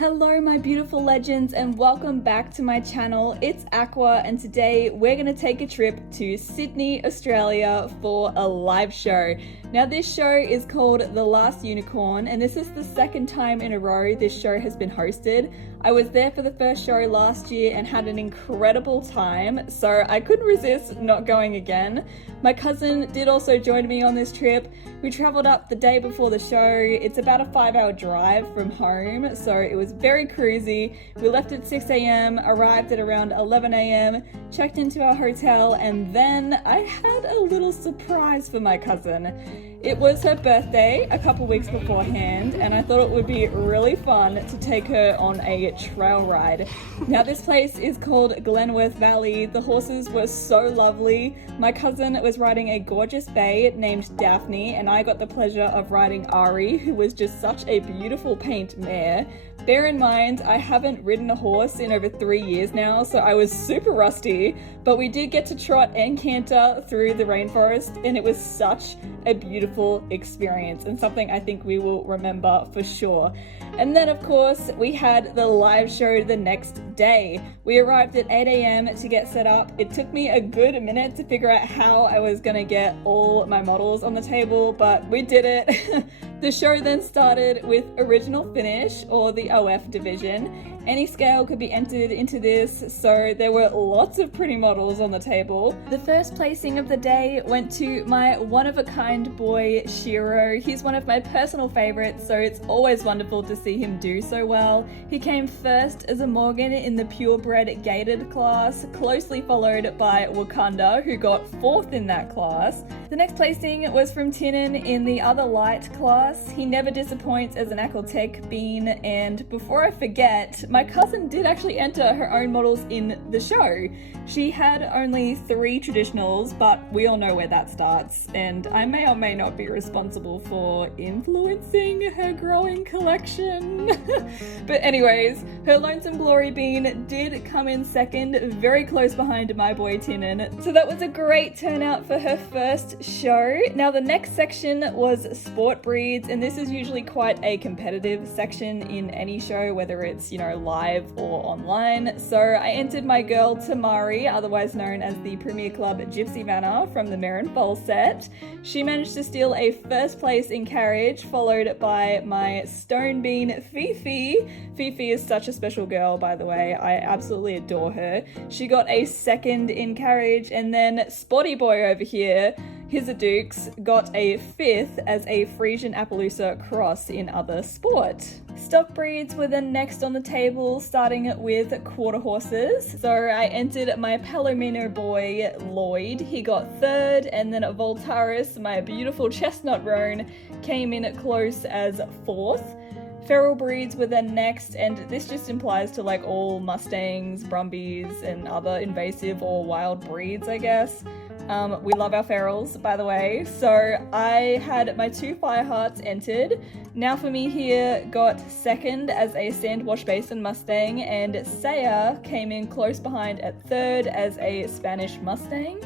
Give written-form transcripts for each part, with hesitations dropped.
Hello my beautiful legends and welcome back to my channel. It's Aqua and today we're going to take a trip to Sydney, Australia for a live show. Now this show is called The Last Unicorn and this is the second time in a row this show has been hosted. I was there for the first show last year and had an incredible time, so I couldn't resist not going again. My cousin did also join me on this trip. We travelled up the day before the show. It's about a 5-hour drive from home, so it was very cruisy. We left at 6 a.m, arrived at around 11 a.m, checked into our hotel, and then I had a little surprise for my cousin. It was her birthday a couple weeks beforehand, and I thought it would be really fun to take her on a trail ride. Now this place is called Glenworth Valley. The horses were so lovely. My cousin was riding a gorgeous bay named Daphne, and I got the pleasure of riding Ari, who was just such a beautiful paint mare. Bear in mind, I haven't ridden a horse in over 3 years now, so I was super rusty, but we did get to trot and canter through the rainforest, and it was such a beautiful experience and something I think we will remember for sure. And then of course we had the live show the next day. We arrived at 8 a.m. to get set up. It took me a good minute to figure out how I was gonna get all my models on the table, but we did it. The show then started with original finish, or the OF division. Any scale could be entered into this, so there were lots of pretty models on the table. The first placing of the day went to my one-of-a-kind boy, Shiro. He's one of my personal favorites, so it's always wonderful to see him do so well. He came first as a Morgan in the purebred gated class, closely followed by Wakanda, who got fourth in that class. The next placing was from Tinnen in the other light class. He never disappoints as an Aquatech bean, and before I forget, my cousin did actually enter her own models in the show. She had only 3 traditionals, but we all know where that starts, and I may or may not be responsible for influencing her growing collection. But anyways, her Lonesome Glory bean did come in second, very close behind my boy Tinnen, so that was a great turnout for her first show. Now the next section was sport breeds, and this is usually quite a competitive section in any show, whether it's, live or online. So I entered my girl Tamari, otherwise known as the Premier Club Gypsy Manor from the Mare and Foal set. She managed to steal a first place in carriage, followed by my stone bean Fifi. Fifi is such a special girl, by the way. I absolutely adore her. She got a second in carriage, and then Spotty Boy over here, Dukes, got a 5th as a Frisian Appaloosa cross in other sport. Stock breeds were then next on the table, starting with quarter horses. So I entered my Palomino boy Lloyd. He got 3rd, and then Voltaris, my beautiful chestnut roan, came in close as 4th. Feral breeds were then next, and this just implies to all Mustangs, Brumbies, and other invasive or wild breeds, I guess. We love our ferals, by the way. So I had my 2 Firehearts entered. Now for me here got 2nd as a Sandwash Basin Mustang, and Saya came in close behind at 3rd as a Spanish Mustang.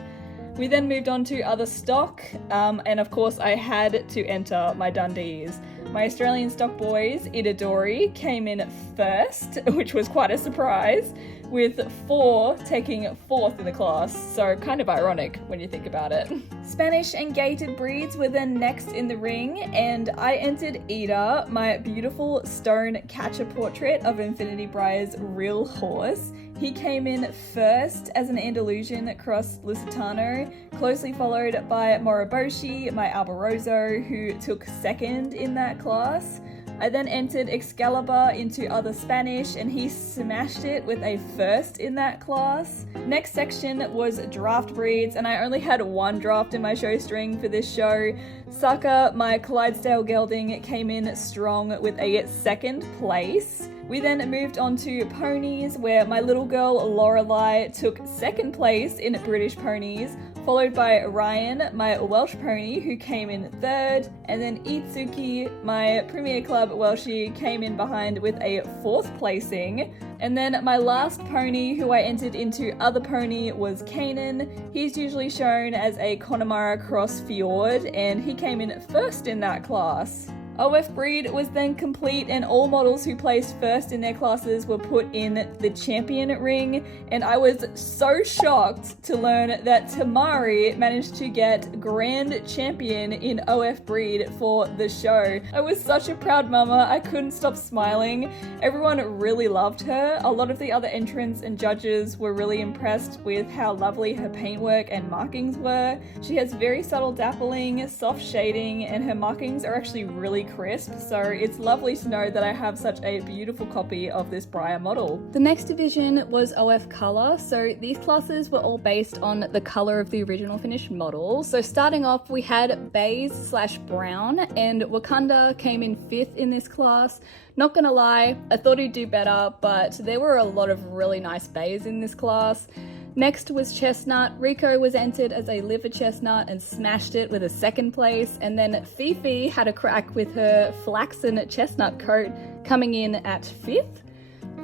We then moved on to other stock, and of course I had to enter my Dundees. My Australian stock boys, Itadori, came in first, which was quite a surprise, with 4 taking 4th in the class, so kind of ironic when you think about it. Spanish and gated breeds were then next in the ring, and I entered Ida, my beautiful stone catcher portrait of Infinity Breyer's real horse. He came in first as an Andalusian cross Lusitano, closely followed by Moroboshi, my Alborozo, who took 2nd in that class. I then entered Excalibur into other Spanish, and he smashed it with a 1st in that class. Next section was draft breeds, and I only had 1 draft in my show string for this show. Saka, my Clydesdale gelding, came in strong with a 2nd place. We then moved on to ponies, where my little girl Lorelei took 2nd place in British ponies, followed by Ryan, my Welsh pony, who came in 3rd, and then Itsuki, my Premier Club Welshie, came in behind with a 4th placing. And then my last pony who I entered into other pony was Kanan. He's usually shown as a Connemara Cross Fjord, and he came in 1st in that class. OF breed was then complete and all models who placed first in their classes were put in the champion ring, and I was so shocked to learn that Tamari managed to get grand champion in OF breed for the show. I was such a proud mama, I couldn't stop smiling. Everyone really loved her. A lot of the other entrants and judges were really impressed with how lovely her paintwork and markings were. She has very subtle dappling, soft shading, and her markings are actually really crisp, so it's lovely to know that I have such a beautiful copy of this Breyer model. The next division was OF color, so these classes were all based on the color of the original finished model. So starting off, we had beige/brown, and Wakanda came in 5th in this class. Not gonna lie, I thought he'd do better, but there were a lot of really nice beige in this class. Next was Chestnut. Rico was entered as a liver chestnut and smashed it with a 2nd place, and then Fifi had a crack with her flaxen chestnut coat, coming in at 5th.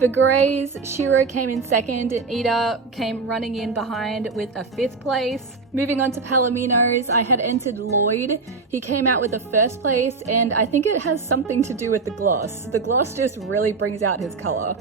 For greys, Shiro came in 2nd and Ida came running in behind with a 5th place. Moving on to Palominos, I had entered Lloyd. He came out with a 1st place, and I think it has something to do with the gloss. The gloss just really brings out his color.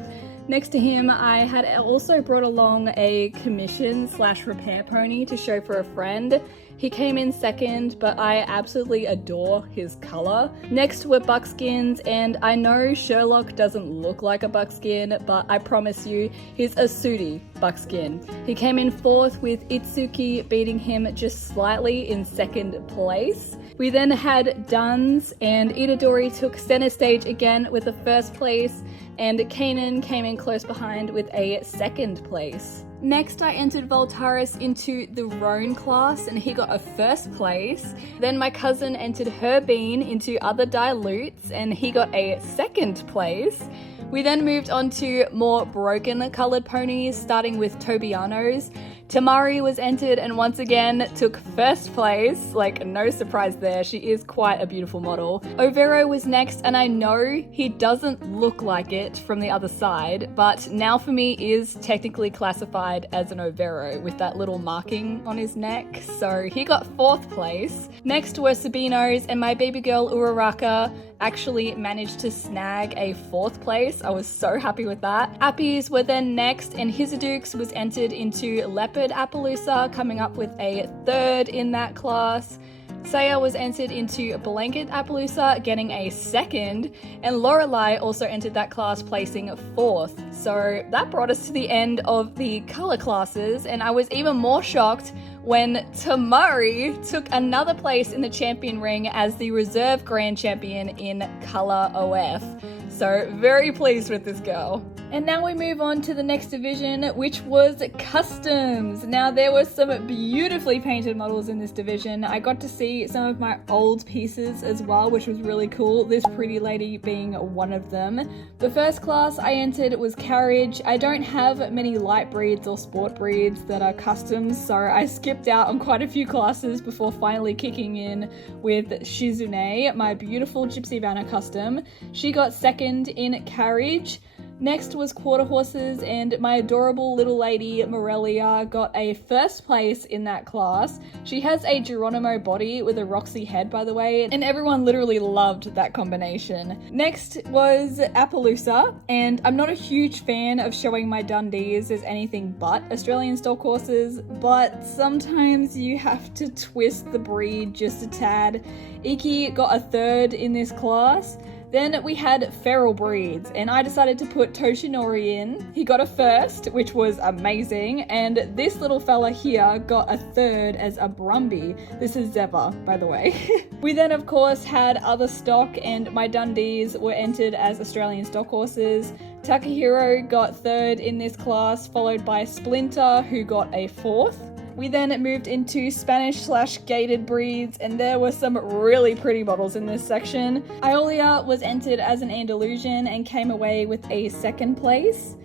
Next to him, I had also brought along a commission/repair pony to show for a friend. He came in 2nd, but I absolutely adore his color. Next were buckskins, and I know Sherlock doesn't look like a buckskin, but I promise you, he's a sooty buckskin. He came in 4th with Itsuki beating him just slightly in 2nd place. We then had Duns, and Itadori took center stage again with the 1st place, and Kanan came in close behind with a 2nd place. Next, I entered Voltaris into the Roan class, and he got a 1st place. Then my cousin entered Herbean into other dilutes, and he got a 2nd place. We then moved on to more broken colored ponies, starting with Tobianos. Tamari was entered and once again took 1st place, like no surprise there, she is quite a beautiful model. Overo was next, and I know he doesn't look like it from the other side, but now for me is technically classified as an Overo with that little marking on his neck, so he got 4th place. Next were Sabinos, and my baby girl Uraraka actually managed to snag a 4th place. I was so happy with that. Appies were then next, and Hizadukes was entered into Leopard Appaloosa, coming up with a 3rd in that class. Saya was entered into Blanket Appaloosa, getting a 2nd, and Lorelei also entered that class, placing 4th. So that brought us to the end of the color classes, and I was even more shocked when Tamari took another place in the champion ring as the reserve grand champion in color OF. So very pleased with this girl. And now we move on to the next division, which was customs. Now there were some beautifully painted models in this division. I got to see some of my old pieces as well, which was really cool, this pretty lady being one of them. The first class I entered was Carriage. I don't have many light breeds or sport breeds that are customs, so I skipped out on quite a few classes before finally kicking in with Shizune, my beautiful Gypsy Vanna custom. She got 2nd in Carriage. Next was Quarter Horses, and my adorable little lady Morelia got a 1st place in that class. She has a Geronimo body with a Roxy head, by the way, and everyone literally loved that combination. Next was Appaloosa, and I'm not a huge fan of showing my Dundees as anything but Australian stock horses, but sometimes you have to twist the breed just a tad. Iki got a 3rd in this class. Then we had feral breeds, and I decided to put Toshinori in. He got a 1st, which was amazing, and this little fella here got a 3rd as a Brumby. This is Zeva, by the way. We then, of course, had other stock, and my Dundees were entered as Australian stock horses. Takahiro got 3rd in this class, followed by Splinter, who got a 4th. We then moved into Spanish/gated breeds, and there were some really pretty models in this section. Iolia was entered as an Andalusian and came away with a 2nd place.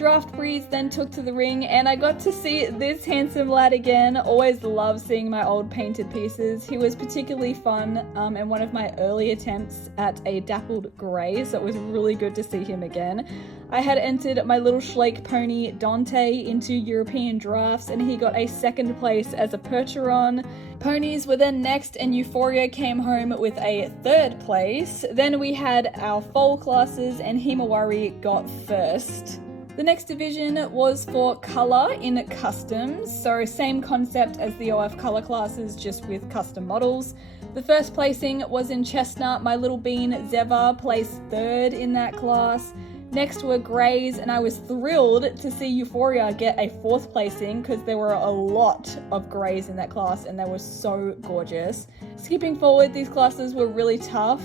Draft breeds then took to the ring, and I got to see this handsome lad again. Always love seeing my old painted pieces. He was particularly fun and one of my early attempts at a dappled grey, so it was really good to see him again. I had entered my little Schlake pony Dante into European drafts, and he got a second place as a Percheron. Ponies were then next, and Euphoria came home with a third place. Then we had our foal classes, and Himawari got first. The next division was for colour in customs, so same concept as the OF colour classes, just with custom models. The first placing was in Chestnut. My little bean Zeva placed third in that class. Next were Greys, and I was thrilled to see Euphoria get a fourth placing because there were a lot of Greys in that class and they were so gorgeous. Skipping forward, these classes were really tough,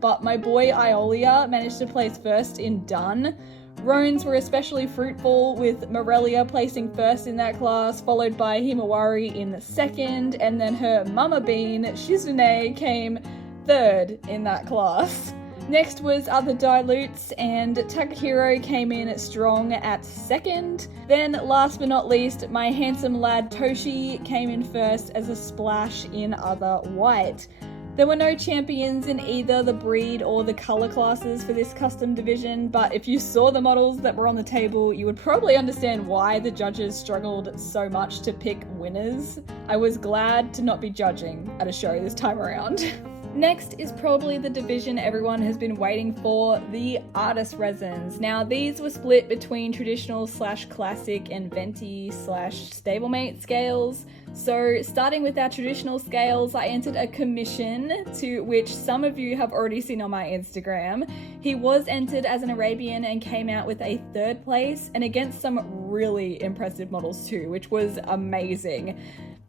but my boy Iolia managed to place first in Dun. Roans were especially fruitful, with Morelia placing first in that class, followed by Himawari in the second, and then her mama bean, Shizune, came third in that class. Next was other dilutes, and Takahiro came in strong at second. Then last but not least, my handsome lad Toshi came in first as a splash in other white. There were no champions in either the breed or the colour classes for this custom division, but if you saw the models that were on the table, you would probably understand why the judges struggled so much to pick winners. I was glad to not be judging at a show this time around. Next is probably the division everyone has been waiting for, the artist resins. Now these were split between traditional / classic and venti / stablemate scales. So starting with our traditional scales, I entered a commission to which some of you have already seen on my Instagram. He was entered as an Arabian and came out with a third place, and against some really impressive models too, which was amazing.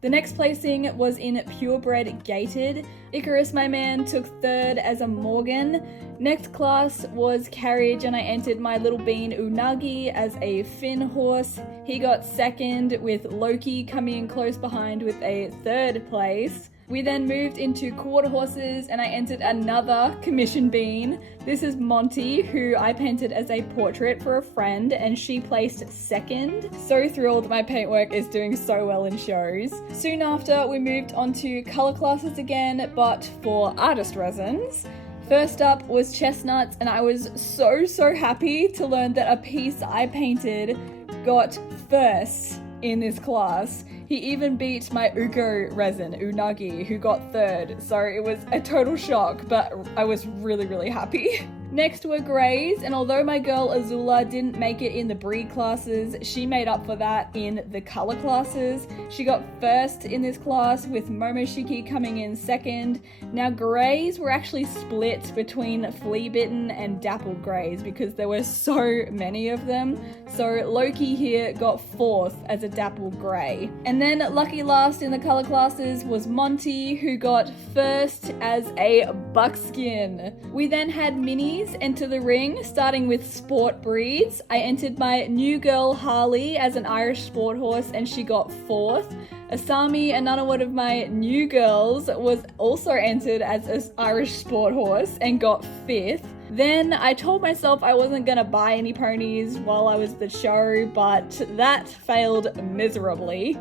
The next placing was in purebred gated. Icarus, my man, took third as a Morgan. Next class was carriage, and I entered my little bean Unagi as a Finn horse. He got second, with Loki coming in close behind with a third place. We then moved into quarter horses, and I entered another commission bean. This is Monty, who I painted as a portrait for a friend, and she placed second. So thrilled, my paintwork is doing so well in shows. Soon after, we moved on to colour classes again, but for artist resins. First up was Chestnuts, and I was so happy to learn that a piece I painted got first in this class. He even beat my Uko resin, Unagi, who got third, so it was a total shock, but I was really happy. Next were Greys, and although my girl Azula didn't make it in the breed classes, she made up for that in the colour classes. She got first in this class, with Momoshiki coming in second. Now Greys were actually split between Flea Bitten and Dappled Greys because there were so many of them. So Loki here got fourth as a Dappled Grey. And then lucky last in the colour classes was Monty, who got first as a Buckskin. We then had minis enter the ring, starting with sport breeds. I entered my new girl Harley as an Irish sport horse, and she got fourth. Asami, another one of my new girls, was also entered as an Irish sport horse and got fifth. Then I told myself I wasn't gonna buy any ponies while I was at the show, but that failed miserably.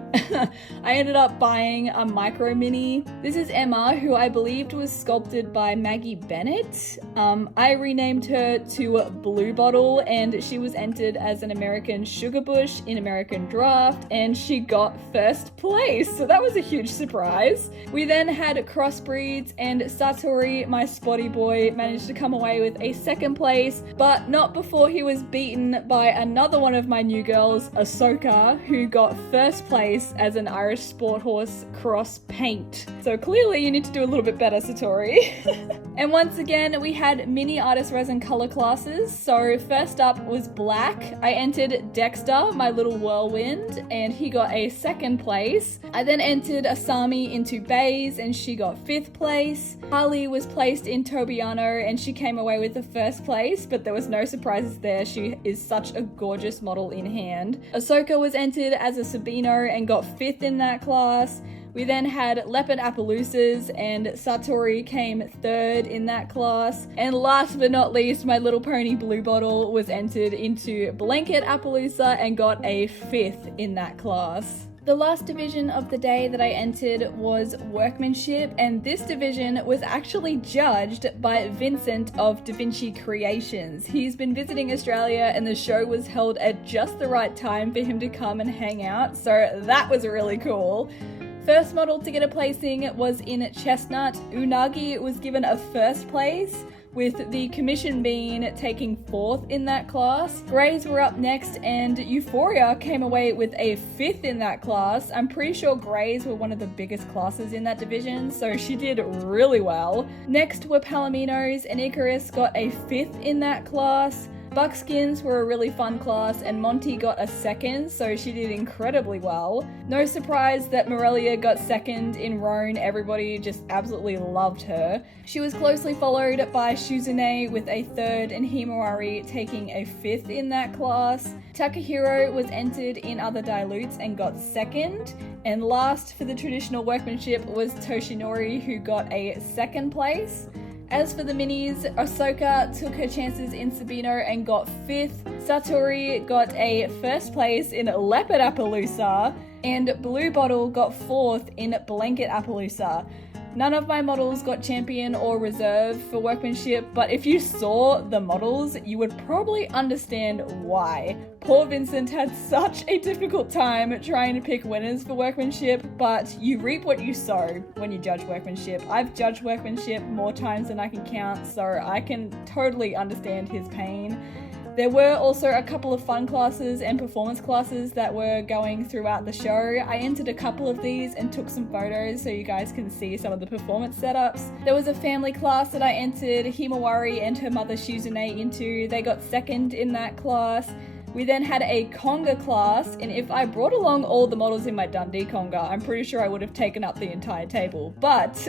I ended up buying a micro mini. This is Emma, who I believed was sculpted by Maggie Bennett. I renamed her to Blue Bottle, and she was entered as an American Sugar Bush in American Draft, and she got first place, so that was a huge surprise. We then had crossbreeds, and Satori, my spotty boy, managed to come away with a second place, but not before he was beaten by another one of my new girls, Ahsoka, who got first place as an Irish sport horse cross paint. So clearly you need to do a little bit better, Satori. And once again, we had mini artist resin color classes. So first up was black. I entered Dexter, my little whirlwind, and he got a second place. I then entered Asami into bays, and she got fifth place. Harley was placed in Tobiano, and she came away with the first place, but there was no surprises there. She is such a gorgeous model in hand. Ahsoka was entered as a Sabino and got fifth in that class. We then had leopard Appaloosas, and Satori came third in that class. And last but not least, my little pony Blue Bottle was entered into blanket Appaloosa and got a 5th in that class. The last division of the day that I entered was workmanship, and this division was actually judged by Vincent of Vinci Creations. He's been visiting Australia and the show was held at just the right time for him to come and hang out, so that was really cool. First model to get a placing was in Chestnut. Unagi was given a 1st place, with the commission being taking 4th in that class. Greys were up next, and Euphoria came away with a 5th in that class. I'm pretty sure Greys were one of the biggest classes in that division, so she did really well. Next were Palominos, and Icarus got a 5th in that class. Buckskins were a really fun class, and Monty got a 2nd, so she did incredibly well. No surprise that Morelia got 2nd in Roan. Everybody just absolutely loved her. She was closely followed by Shuzune with a 3rd, and Himawari taking a 5th in that class. Takahiro was entered in other dilutes and got 2nd. And last for the traditional workmanship was Toshinori, who got a 2nd place. As for the minis, Ahsoka took her chances in Sabino and got 5th. Satori got a 1st place in Leopard Appaloosa, and Blue Bottle got 4th in Blanket Appaloosa. None of my models got champion or reserve for workmanship, but if you saw the models, you would probably understand why. Poor Vincent had such a difficult time trying to pick winners for workmanship, but you reap what you sow when you judge workmanship. I've judged workmanship more times than I can count, so I can totally understand his pain. There were also a couple of fun classes and performance classes that were going throughout the show. I entered a couple of these and took some photos so you guys can see some of the performance setups. There was a family class that I entered Himawari and her mother Shuzune into. They got 2nd in that class. We then had a conga class, and if I brought along all the models in my Dundee conga, I'm pretty sure I would have taken up the entire table. But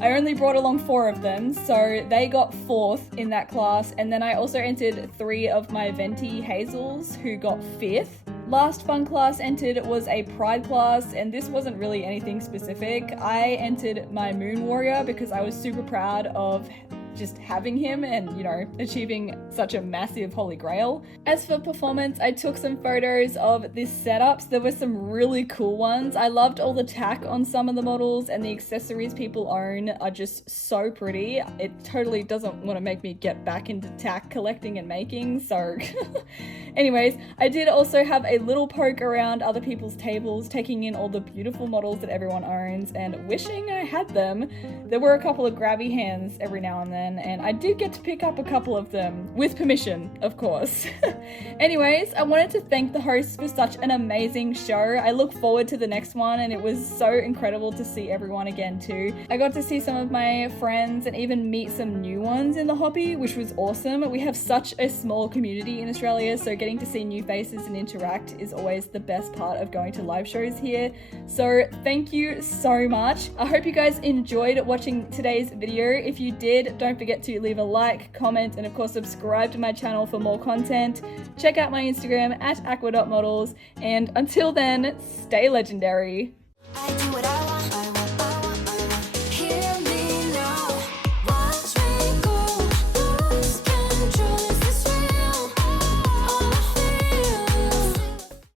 I only brought along 4 of them, so they got 4th in that class. And then I also entered 3 of my Venti Hazels, who got 5th. Last fun class entered was a pride class, and this wasn't really anything specific. I entered my Moon Warrior because I was super proud of just having him and, you know, achieving such a massive holy grail. As for performance, I took some photos of this setups. There were some really cool ones. I loved all the tack on some of the models, and the accessories people own are just so pretty. It totally doesn't want to make me get back into tack collecting and making, so anyways, I did also have a little poke around other people's tables, taking in all the beautiful models that everyone owns and wishing I had them. There were a couple of grabby hands every now and then, and I did get to pick up a couple of them, with permission, of course. Anyways, I wanted to thank the hosts for such an amazing show. I look forward to the next one, and it was so incredible to see everyone again too. I got to see some of my friends and even meet some new ones in the hobby, which was awesome. We have such a small community in Australia, so getting to see new faces and interact is always the best part of going to live shows here. So thank you so much. I hope you guys enjoyed watching today's video. If you did, don't forget to leave a like, comment, and of course subscribe to my channel for more content. Check out my Instagram at aqua.models, and until then, stay legendary.